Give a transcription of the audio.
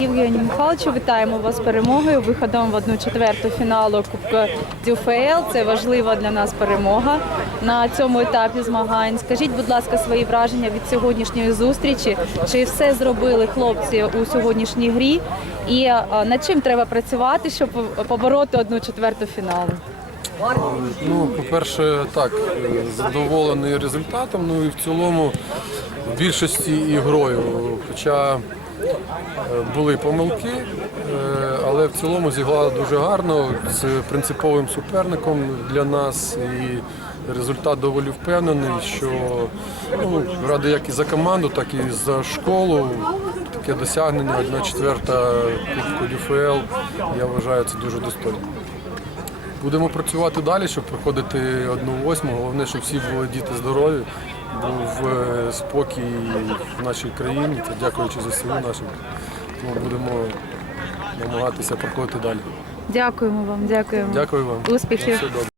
Михайловичу, вітаємо вас з перемогою, виходом в одну четверту фіналу Кубка ДЮФЛ. Це важлива для нас перемога на цьому етапі змагань. Скажіть, будь ласка, свої враження від сьогоднішньої зустрічі. Чи все зробили хлопці у сьогоднішній грі? І над чим треба працювати, щоб побороти одну четверту фіналу? Ну, по-перше, так, задоволений результатом, ну і в цілому в більшості і грою. Хоча були помилки, е, але в цілому зіграла дуже гарно з принциповим суперником для нас. І результат доволі впевнений, що ну, ради як і за команду, так і за школу. Таке досягнення, одна четверта Кубку ДЮФЛ, я вважаю, це дуже достойно. Будемо працювати далі, щоб проходити одну восьму. Головне, щоб всі були діти здорові, був е, спокій в нашій країні. Це дякуючи за силу нашим. Тому будемо намагатися проходити далі. Дякуємо вам, дякуємо. Дякую вам. Успіхів. Все добре.